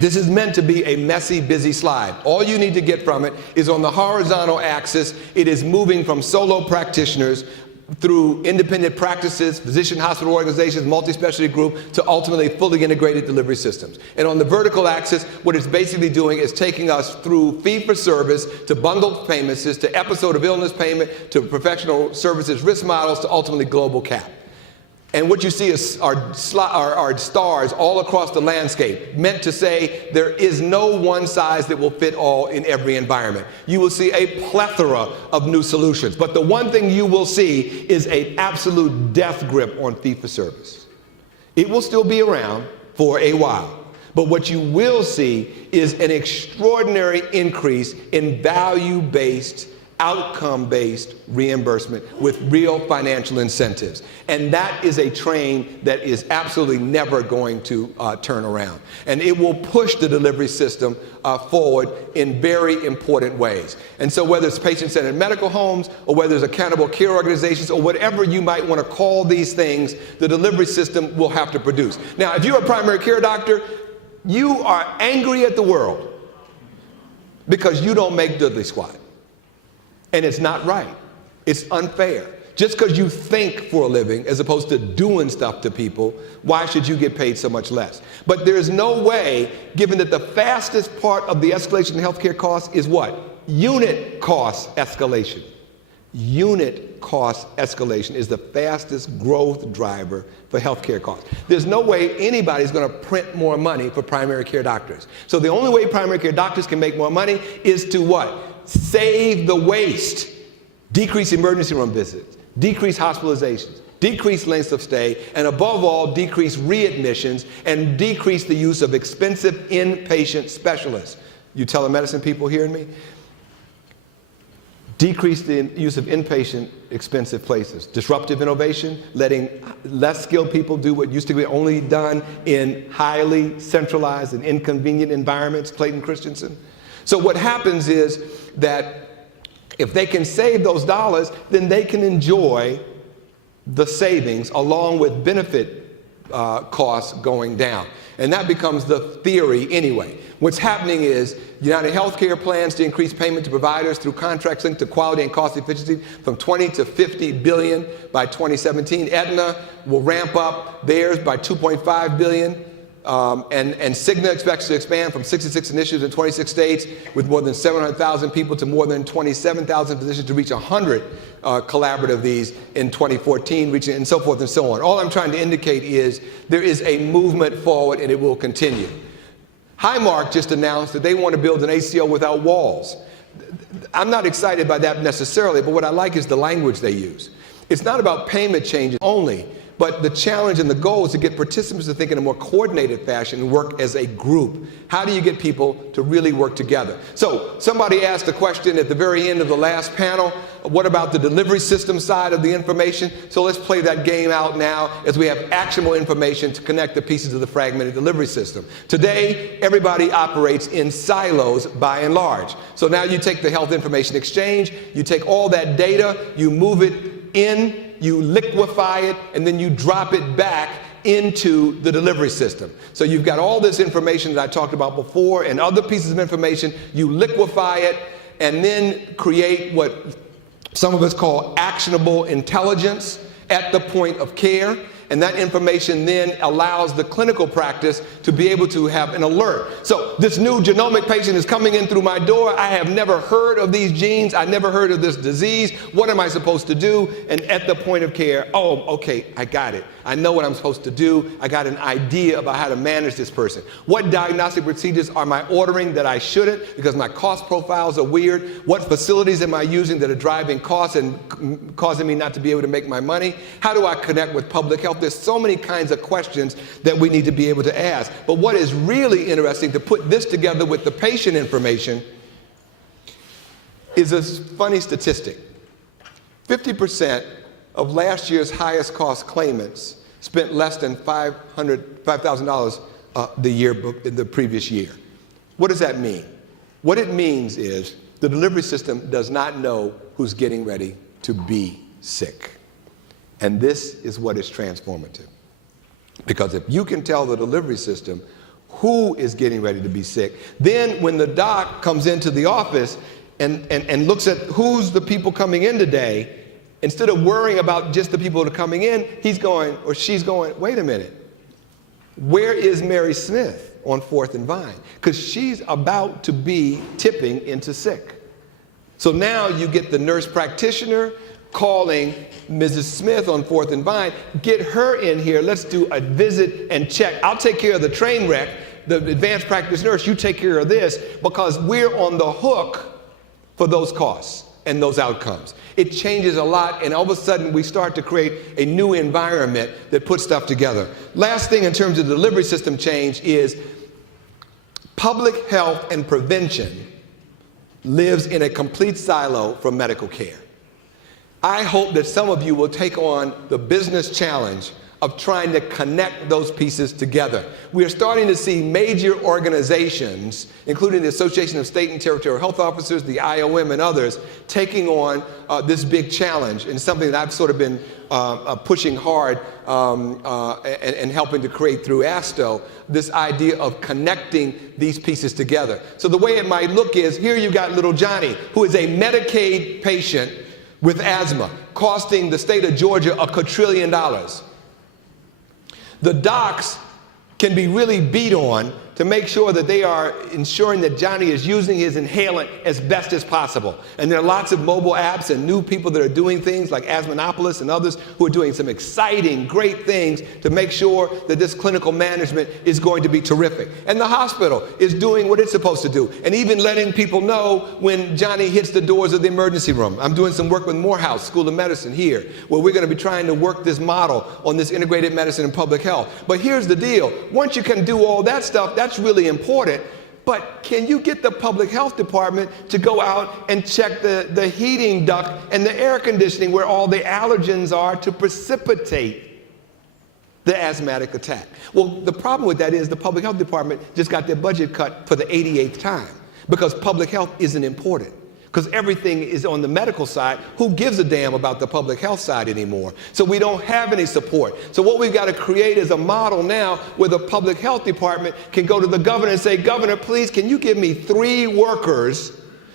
this is meant to be a messy, busy slide. All you need to get from it is on the horizontal axis, it is moving from solo practitioners through independent practices, physician hospital organizations, multi-specialty group, to ultimately fully integrated delivery systems. And on the vertical axis, what it's basically doing is taking us through fee-for-service to bundled payments, to episode of illness payment, to professional services risk models, to ultimately global cap. And what you see are stars all across the landscape, meant to say there is no one size that will fit all in every environment. You will see a plethora of new solutions. But the one thing you will see is an absolute death grip on fee-for-service. It will still be around for a while. But what you will see is an extraordinary increase in value-based, outcome-based reimbursement with real financial incentives. And that is a train that is absolutely never going to turn around. And it will push the delivery system forward in very important ways. And so whether it's patient-centered medical homes, or whether it's accountable care organizations, or whatever you might want to call these things, the delivery system will have to produce. Now, if you're a primary care doctor, you are angry at the world because you don't make diddly squat. And it's not right. It's unfair. Just because you think for a living as opposed to doing stuff to people, why should you get paid so much less? But there's no way, given that the fastest part of the escalation in healthcare costs is what? Unit cost escalation. unit cost escalation is the fastest growth driver for healthcare costs. There's no way anybody's going to print more money for primary care doctors. So the only way primary care doctors can make more money is to what? Save the waste, decrease emergency room visits, decrease hospitalizations, decrease lengths of stay, and above all, decrease readmissions and decrease the use of expensive inpatient specialists. You telemedicine people hearing me? Decrease the use of inpatient expensive places. Disruptive innovation, letting less skilled people do what used to be only done in highly centralized and inconvenient environments, Clayton Christensen. So what happens is that if they can save those dollars, then they can enjoy the savings along with benefit costs going down. And that becomes the theory anyway. What's happening is United Healthcare plans to increase payment to providers through contracts linked to quality and cost efficiency from 20 to 50 billion by 2017. Aetna will ramp up theirs by 2.5 billion. And Cigna expects to expand from 66 initiatives in 26 states with more than 700,000 people to more than 27,000 physicians to reach 100 collaborative these in 2014, reaching and so forth and so on. All I'm trying to indicate is there is a movement forward and it will continue. Highmark just announced that they want to build an ACO without walls. I'm not excited by that necessarily, but what I like is the language they use. It's not about payment changes only, but the challenge and the goal is to get participants to think in a more coordinated fashion and work as a group. How do you get people to really work together? So somebody asked a question at the very end of the last panel, what about the delivery system side of the information? So let's play that game out now as we have actionable information to connect the pieces of the fragmented delivery system. Today, everybody operates in silos by and large. So now you take the health information exchange, you take all that data, you move it in, you liquefy it, and then you drop it back into the delivery system. So you've got all this information that I talked about before and other pieces of information, you liquefy it, and then create what some of us call actionable intelligence at the point of care. And that information then allows the clinical practice to be able to have an alert. So this new genomic patient is coming in through my door. I have never heard of these genes. I never heard of this disease. What am I supposed to do? And at the point of care, oh, okay, I got it. I know what I'm supposed to do. I got an idea about how to manage this person. What diagnostic procedures am I ordering that I shouldn't because my cost profiles are weird? What facilities am I using that are driving costs and causing me not to be able to make my money? How do I connect with public health? There's so many kinds of questions that we need to be able to ask. But what is really interesting to put this together with the patient information is a funny statistic. 50% of last year's highest cost claimants spent less than $5,000 the previous year. What does that mean? What it means is the delivery system does not know who's getting ready to be sick. And this is what is transformative. Because if you can tell the delivery system who is getting ready to be sick, then when the doc comes into the office and looks at who's the people coming in today, instead of worrying about just the people that are coming in, he's going or she's going, wait a minute, where is Mary Smith on 4th and Vine? Because she's about to be tipping into sick. So now you get the nurse practitioner calling Mrs. Smith on 4th and Vine, get her in here, let's do a visit and check. I'll take care of the train wreck, the advanced practice nurse, you take care of this, because we're on the hook for those costs and those outcomes. It changes a lot, and all of a sudden we start to create a new environment that puts stuff together. Last thing in terms of the delivery system change is public health and prevention lives in a complete silo from medical care. I hope that some of you will take on the business challenge of trying to connect those pieces together. We are starting to see major organizations, including the Association of State and Territorial Health Officers, the IOM, and others, taking on this big challenge, and something that I've sort of been pushing hard and helping to create through ASTO, this idea of connecting these pieces together. So the way it might look is, here you've got little Johnny, who is a Medicaid patient with asthma, costing the state of Georgia $1 quadrillion. The docs can be really beat on to make sure that they are ensuring that Johnny is using his inhalant as best as possible. And there are lots of mobile apps and new people that are doing things like Asthenopolis and others who are doing some exciting, great things to make sure that this clinical management is going to be terrific. And the hospital is doing what it's supposed to do, and even letting people know when Johnny hits the doors of the emergency room. I'm doing some work with Morehouse School of Medicine here, where we're going to be trying to work this model on this integrated medicine and public health. But here's the deal. Once you can do all that stuff, that's really important. But can you get the public health department to go out and check the heating duct and the air conditioning where all the allergens are to precipitate the asthmatic attack? Well, the problem with that is the public health department just got their budget cut for the 88th time because public health isn't important. Because everything is on the medical side. Who gives a damn about the public health side anymore? So we don't have any support. So what we've got to create is a model now where the public health department can go to the governor and say, Governor, please, can you give me 3 workers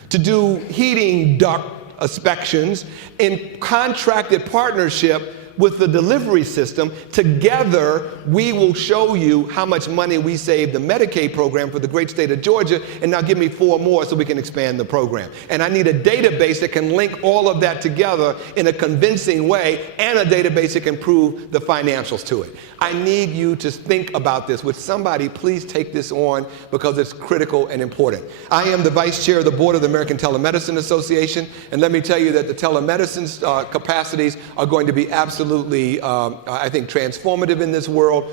to do heating duct inspections in contracted partnership with the delivery system? Together, we will show you how much money we saved the Medicaid program for the great state of Georgia, and now give me 4 more so we can expand the program. And I need a database that can link all of that together in a convincing way, and a database that can prove the financials to it. I need you to think about this. Would somebody please take this on, because it's critical and important. I am the vice chair of the board of the American Telemedicine Association, and let me tell you that the telemedicine capacities are going to be absolutely, I think, transformative in this world,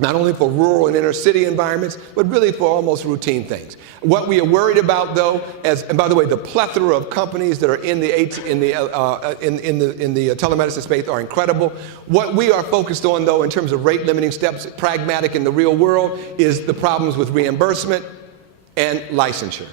not only for rural and inner city environments, but really for almost routine things. What we are worried about, though, and by the way, the plethora of companies that are in the telemedicine space are incredible. What we are focused on, though, in terms of rate limiting steps, pragmatic in the real world, is the problems with reimbursement and licensure.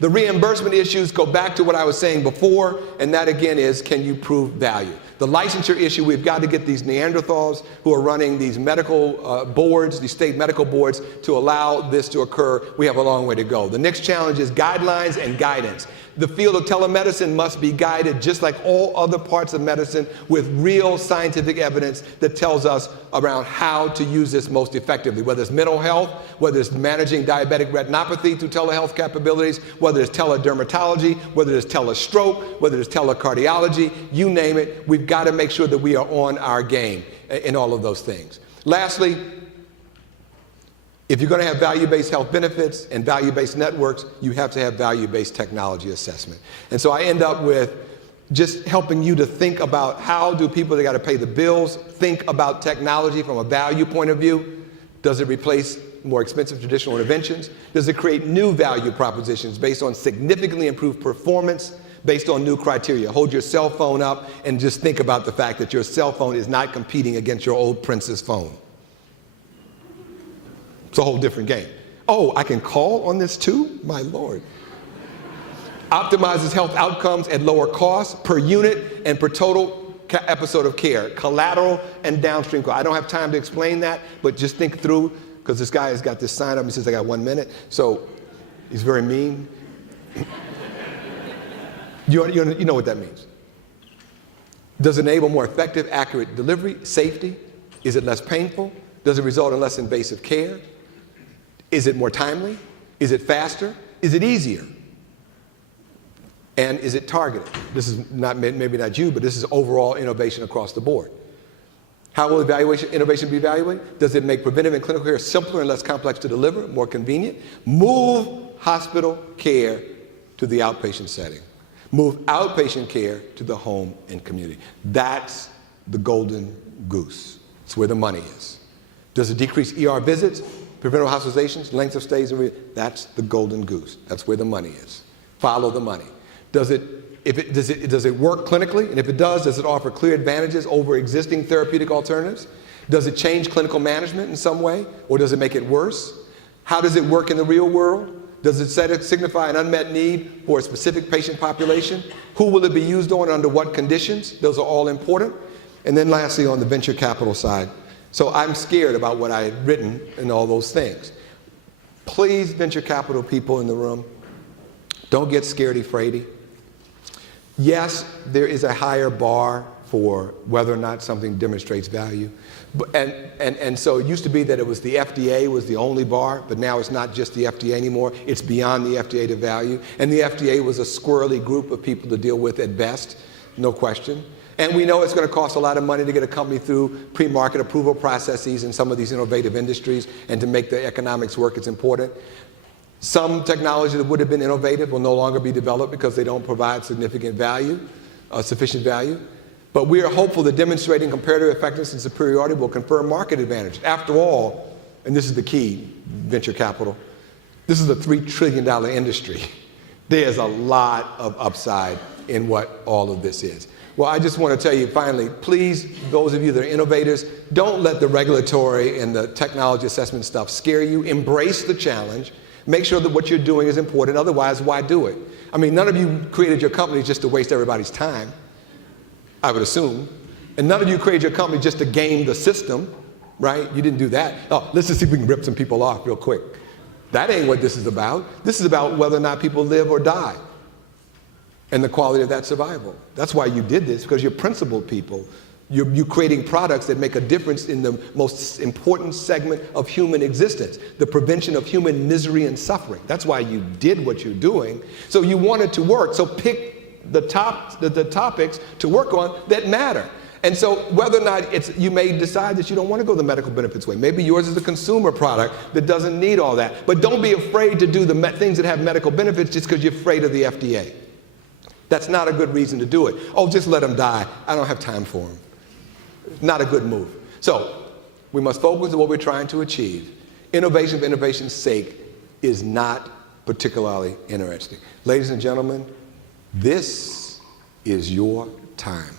The reimbursement issues go back to what I was saying before, and that again is, can you prove value? The licensure issue, we've got to get these Neanderthals who are running these medical boards, these state medical boards, to allow this to occur. We have a long way to go. The next challenge is guidelines and guidance. The field of telemedicine must be guided, just like all other parts of medicine, with real scientific evidence that tells us around how to use this most effectively, whether it's mental health, whether it's managing diabetic retinopathy through telehealth capabilities, whether it's teledermatology, whether it's telestroke, whether it's telecardiology, you name it. We've got to make sure that we are on our game in all of those things. Lastly, if you're going to have value-based health benefits and value-based networks, you have to have value-based technology assessment. And so I end up with just helping you to think about, how do people that got to pay the bills think about technology from a value point of view? Does it replace more expensive traditional interventions? Does it create new value propositions based on significantly improved performance, based on new criteria? Hold your cell phone up and just think about the fact that your cell phone is not competing against your old Prince's phone. It's a whole different game. Oh, I can call on this too? My Lord. Optimizes health outcomes at lower costs per unit and per total episode of care. Collateral and downstream costs. I don't have time to explain that, but just think through, because this guy has got this sign up. He says, I got 1 minute. So he's very mean. You know what that means. Does it enable more effective, accurate delivery, safety? Is it less painful? Does it result in less invasive care? Is it more timely? Is it faster? Is it easier? And is it targeted? This is not, maybe not you, but this is overall innovation across the board. How will innovation be evaluated? Does it make preventive and clinical care simpler and less complex to deliver, more convenient? Move hospital care to the outpatient setting. Move outpatient care to the home and community. That's the golden goose. It's where the money is. Does it decrease ER visits, preventable hospitalizations, length of stays? That's the golden goose. That's where the money is. Follow the money. Does it work clinically? And if it does it offer clear advantages over existing therapeutic alternatives? Does it change clinical management in some way, or does it make it worse? How does it work in the real world? Does it signify an unmet need for a specific patient population? Who will it be used on, under what conditions? Those are all important. And then lastly, on the venture capital side. So I'm scared about what I had written and all those things. Please, venture capital people in the room, don't get scaredy-fraidy. Yes, there is a higher bar for whether or not something demonstrates value. And so it used to be that it was the FDA was the only bar, but now it's not just the FDA anymore. It's beyond the FDA to value. And the FDA was a squirrely group of people to deal with at best, no question. And we know it's going to cost a lot of money to get a company through pre-market approval processes in some of these innovative industries, and to make the economics work, it's important. Some technology that would have been innovative will no longer be developed because they don't provide significant value, sufficient value. But we are hopeful that demonstrating comparative effectiveness and superiority will confer market advantage. After all, and this is the key, venture capital, this is a $3 trillion industry. There's a lot of upside in what all of this is. Well, I just want to tell you finally, please, those of you that are innovators, don't let the regulatory and the technology assessment stuff scare you. Embrace the challenge. Make sure that what you're doing is important. Otherwise, why do it? I mean, none of you created your company just to waste everybody's time, I would assume. And none of you created your company just to game the system, right? You didn't do that. Oh, let's just see if we can rip some people off real quick. That ain't what this is about. This is about whether or not people live or die and the quality of that survival. That's why you did this, because you're principled people. You're creating products that make a difference in the most important segment of human existence, the prevention of human misery and suffering. That's why you did what you're doing. So you want it to work. So pick the topics to work on that matter. And so whether or not you may decide that you don't want to go the medical benefits way. Maybe yours is a consumer product that doesn't need all that. But don't be afraid to do the things that have medical benefits just because you're afraid of the FDA. That's not a good reason to do it. Oh, just let them die. I don't have time for them. Not a good move. So we must focus on what we're trying to achieve. Innovation for innovation's sake is not particularly interesting. Ladies and gentlemen, this is your time.